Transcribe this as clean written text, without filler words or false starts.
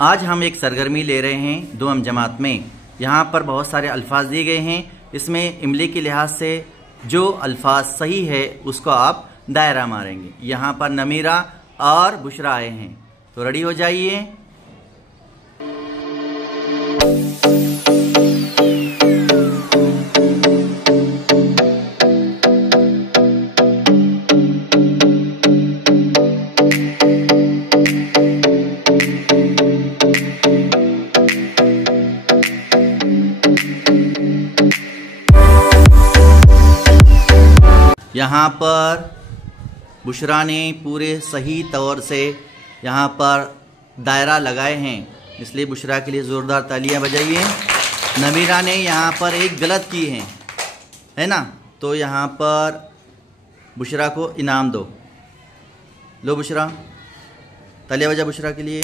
आज हम एक सरगर्मी ले रहे हैं दुअम जमात में। यहाँ पर बहुत सारे अल्फाज दिए गए हैं। इसमें इमले के लिहाज से जो अल्फाज सही है उसको आप दायरा मारेंगे। यहाँ पर नमीरा और बुशरा आए हैं, तो रेडी हो जाइए। यहाँ पर बुशरा ने पूरे सही तौर से यहाँ पर दायरा लगाए हैं, इसलिए बुशरा के लिए ज़ोरदार तालियां बजाइए। नमीरा ने यहाँ पर एक गलत की है ना, तो यहाँ पर बुशरा को इनाम दो। लो बुशरा, तालियां बजा बुशरा के लिए।